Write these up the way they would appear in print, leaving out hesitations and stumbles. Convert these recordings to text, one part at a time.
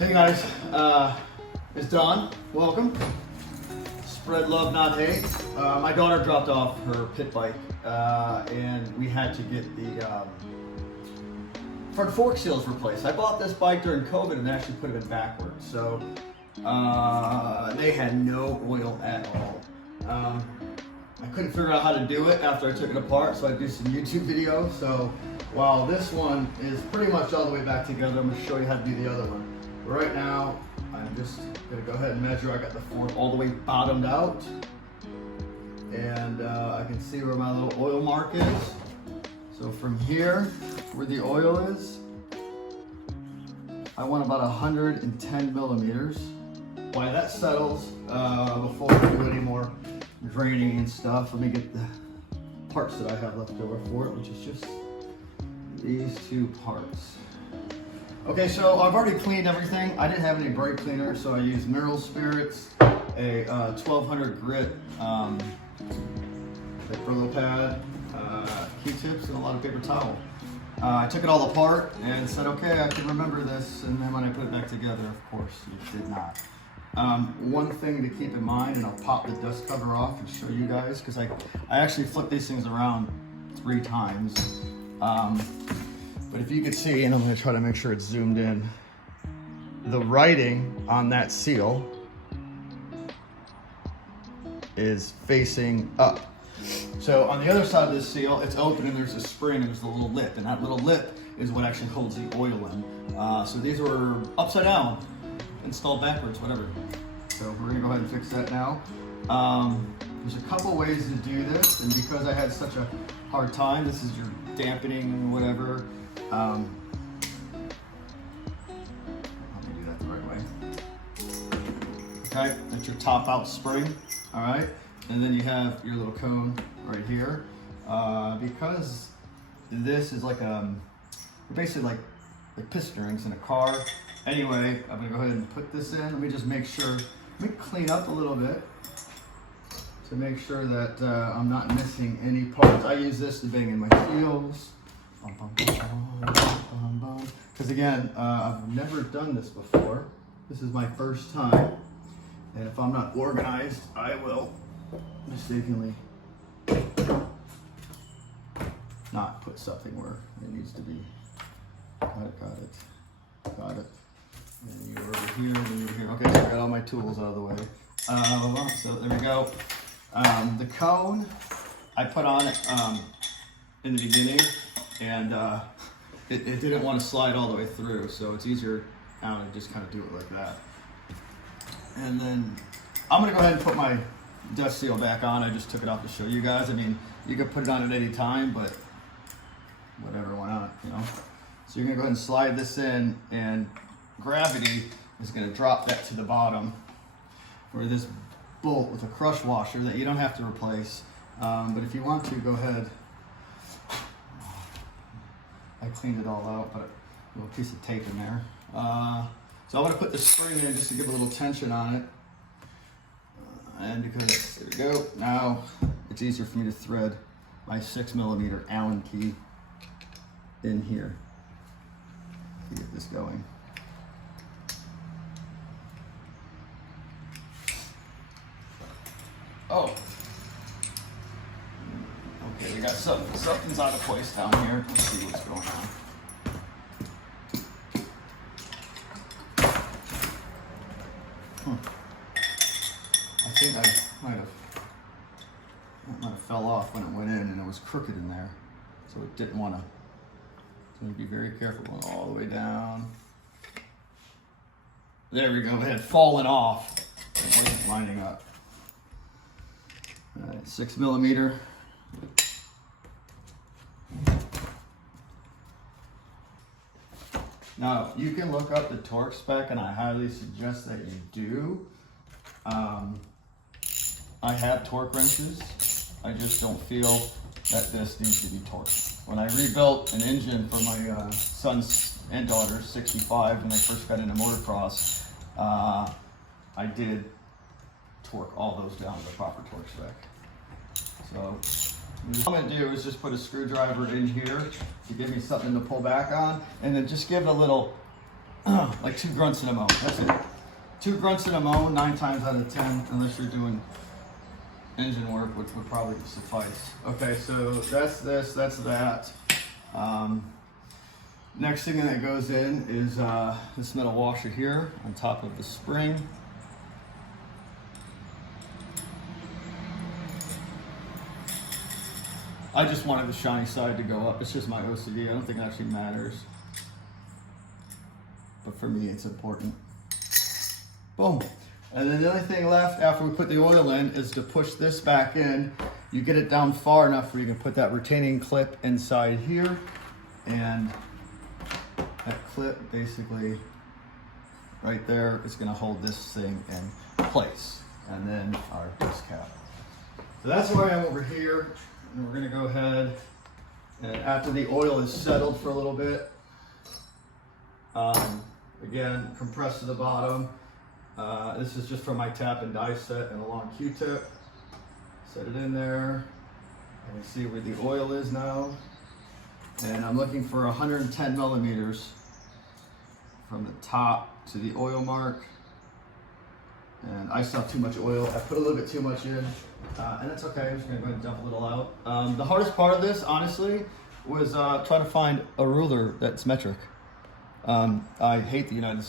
Hey guys, it's Don. Welcome. Spread love, not hate. My daughter dropped off her pit bike, and we had to get the front fork seals replaced. I bought this bike during COVID and actually put it in backwards, so they had no oil at all. I couldn't figure out how to do it after I took it apart, so I do some YouTube videos. So while this one is pretty much all the way back together, I'm going to show you how to do the other one. Right now, I'm just going to go ahead and measure. I got the fork all the way bottomed out, and I can see where my little oil mark is. So from here, where the oil is, I want about 110 millimeters. While that settles, before I do any more draining and stuff, let me get the parts that I have left over for it, which is just these two parts. Okay, so I've already cleaned everything. I didn't have any brake cleaner, so I used mineral spirits, a 1200 grit Brillo pad, Q-tips, and a lot of paper towel. I took it all apart and said, okay, I can remember this, and then when I put it back together, of course, it did not. One thing to keep in mind, and I'll pop the dust cover off and show you guys, because I actually flipped these things around 3 times. But if you could see, and I'm going to try to make sure it's zoomed in, the writing on that seal is facing up. So on the other side of this seal, it's open and there's a spring and there's a little lip, and that little lip is what actually holds the oil in. So these were upside down, installed backwards, whatever. So we're gonna go ahead and fix that now. There's a couple ways to do this, and because I had such a hard time, this is your dampening, whatever. Let me do that the right way. Okay, that's your top out spring, all right? And then you have your little cone right here. Because this is like basically like piston rings in a car. Anyway, I'm gonna go ahead and put this in. Let me just make sure, let me clean up a little bit to make sure that I'm not missing any parts. I use this to bang in my seals. Because again, I've never done this before. This is my first time. And if I'm not organized, I will mistakenly not put something where it needs to be. Got it. And you're over here, and you're here. Okay, so I got all my tools out of the way. So there we go. The cone I put on it in the beginning, and it didn't want to slide all the way through, so it's easier now to just kind of do it like that. And then I'm gonna go ahead and put my dust seal back on. I just took it off to show you guys. I mean, you could put it on at any time, but whatever, why not, you know? So you're gonna go ahead and slide this in, and gravity is gonna drop that to the bottom for this bolt with a crush washer that you don't have to replace. But if you want to, go ahead. I cleaned it all out, but a little piece of tape in there. So I'm gonna put the spring in just to give a little tension on it. And because, there we go, now it's easier for me to thread my 6mm Allen key in here to get this going. Oh, okay, we got something's out of place down here. Let's see what's going on. I think I might have fell off when it went in, and it was crooked in there, so it didn't want to. So be very careful going all the way down. There we go. It had fallen off. It wasn't lining up. All right, 6mm. Now, you can look up the torque spec, and I highly suggest that you do. I have torque wrenches. I just don't feel that this needs to be torqued. When I rebuilt an engine for my sons and daughters, 65, when they first got into motocross, I did torque all those down to the proper torque spec. So what I'm going to do is just put a screwdriver in here to give me something to pull back on, and then just give it a little like 2 grunts and a moan. That's it. 2 grunts and a moan 9 times out of 10, unless you're doing engine work, which would probably suffice. Okay, so that's this, that's that. Next thing that goes in is this metal washer here on top of the spring. I just wanted the shiny side to go up. It's just my OCD. I don't think it actually matters. But for me, it's important. Boom. And then the only thing left after we put the oil in is to push this back in. You get it down far enough where you can put that retaining clip inside here. And that clip basically right there is going to hold this thing in place. And then our disc cap. So that's where I am over here. And we're going to go ahead and after the oil is settled for a little bit, again, compress to the bottom. This is just for my tap and die set and a long Q-tip. Set it in there. And we see where the oil is now. And I'm looking for 110 millimeters from the top to the oil mark. And I still have too much oil. I put a little bit too much in, and that's okay. I'm just gonna go ahead and dump a little out. The hardest part of this, honestly, was trying to find a ruler that's metric. I hate the United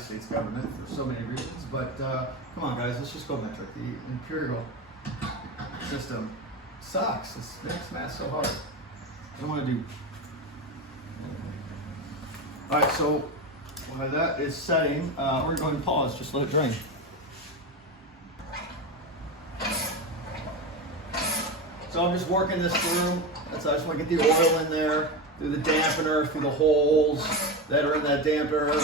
States government for so many reasons, but come on, guys, let's just go metric. The imperial system sucks. It makes math so hard. I don't want to do. All right, so while that is setting, we're going to pause. Just let it drain. So I'm just working this through. I just want to get the oil in there, through the dampener, through the holes that are in that dampener,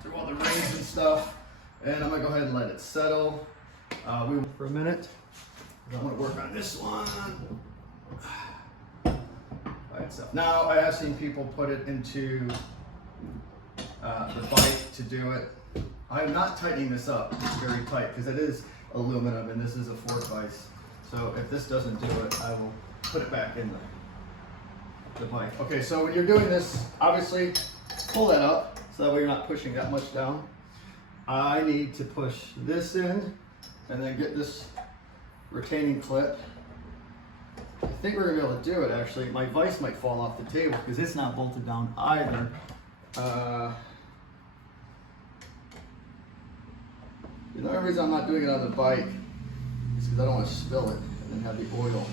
through all the rings and stuff. And I'm going to go ahead and let it settle. For a minute. I'm going to work on this one. By itself. Now, I have seen people put it into the bike to do it. I'm not tightening this up very tight because it is aluminum and this is a fork vise. So if this doesn't do it, I will put it back in the bike. Okay, so when you're doing this, obviously pull that up so that way you're not pushing that much down. I need to push this in and then get this retaining clip. I think we're gonna be able to do it actually. My vise might fall off the table because it's not bolted down either. The only reason I'm not doing it on the bike is because I don't want to spill it and then have the oil.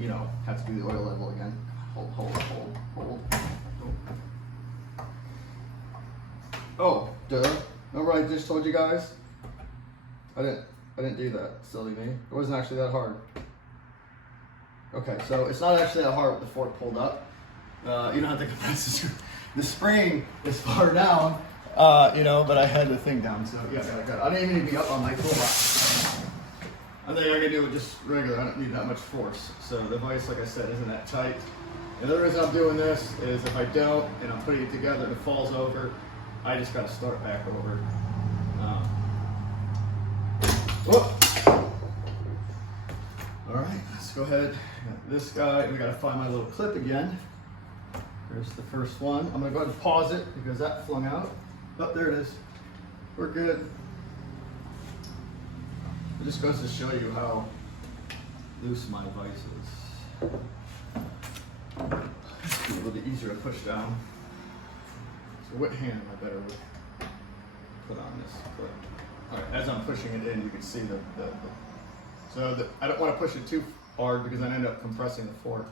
You know, have to do the oil level again. Hold. Oh, duh. Remember I just told you guys? I didn't do that, silly me. It wasn't actually that hard. Okay, so it's not actually that hard with the fork pulled up. You don't have to compress the spring is far down, you know, but I had the thing down, so yeah, got it. I didn't even need to be up on my toolbox. I think I can do it just regular. I don't need that much force. So the vise, like I said, isn't that tight. Another reason I'm doing this is if I don't and I'm putting it together and it falls over, I just got to start back over. All right, let's go ahead. Got this guy, we got to find my little clip again. There's the first one. I'm going to go ahead and pause it because that flung out. Oh, there it is. We're good. It just goes to show you how loose my vise is. It's a little bit easier to push down. So what hand am I better with? Put on this clip. All right, as I'm pushing it in, you can see I don't want to push it too hard because I end up compressing the fork.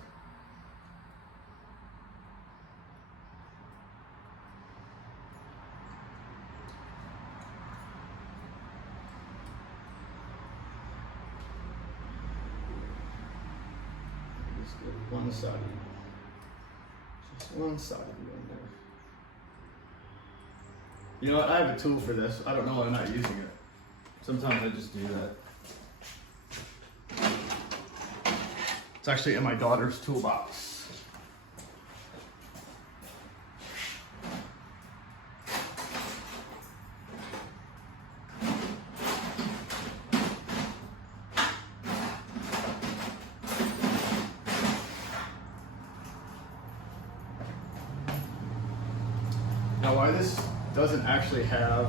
Just get one side. Just one side of it in there. You know what? I have a tool for this. I don't know why I'm not using it. Sometimes I just do that. It's actually in my daughter's toolbox. Now this doesn't actually have,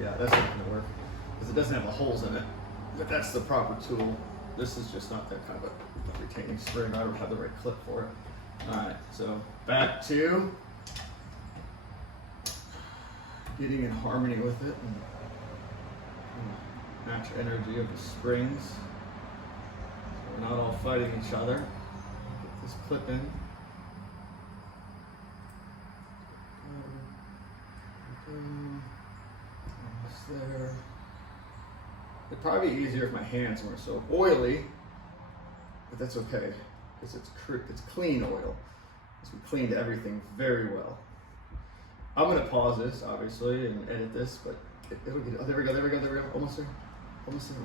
yeah, that's not gonna work, because it doesn't have the holes in it, but that's the proper tool. This is just not that kind of a retaining spring. I don't have the right clip for it. All right, so back to getting in harmony with it and match energy of the springs. So we're not all fighting each other. Get this clip in. Almost there. It'd probably be easier if my hands weren't so oily, but that's okay, because it's clean oil. Because we cleaned everything very well. I'm gonna pause this, obviously, and edit this, but it'll get, oh, there we go, almost there. Almost there.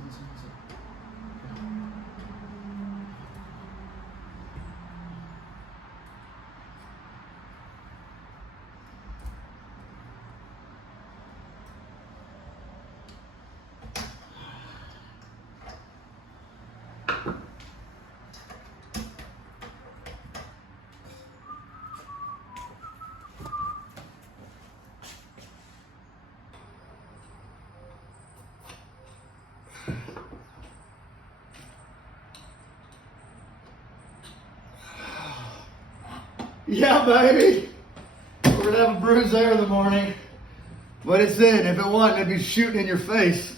Yeah, baby. We're gonna have a bruise there in the morning, but it's in. If it wasn't, it'd be shooting in your face.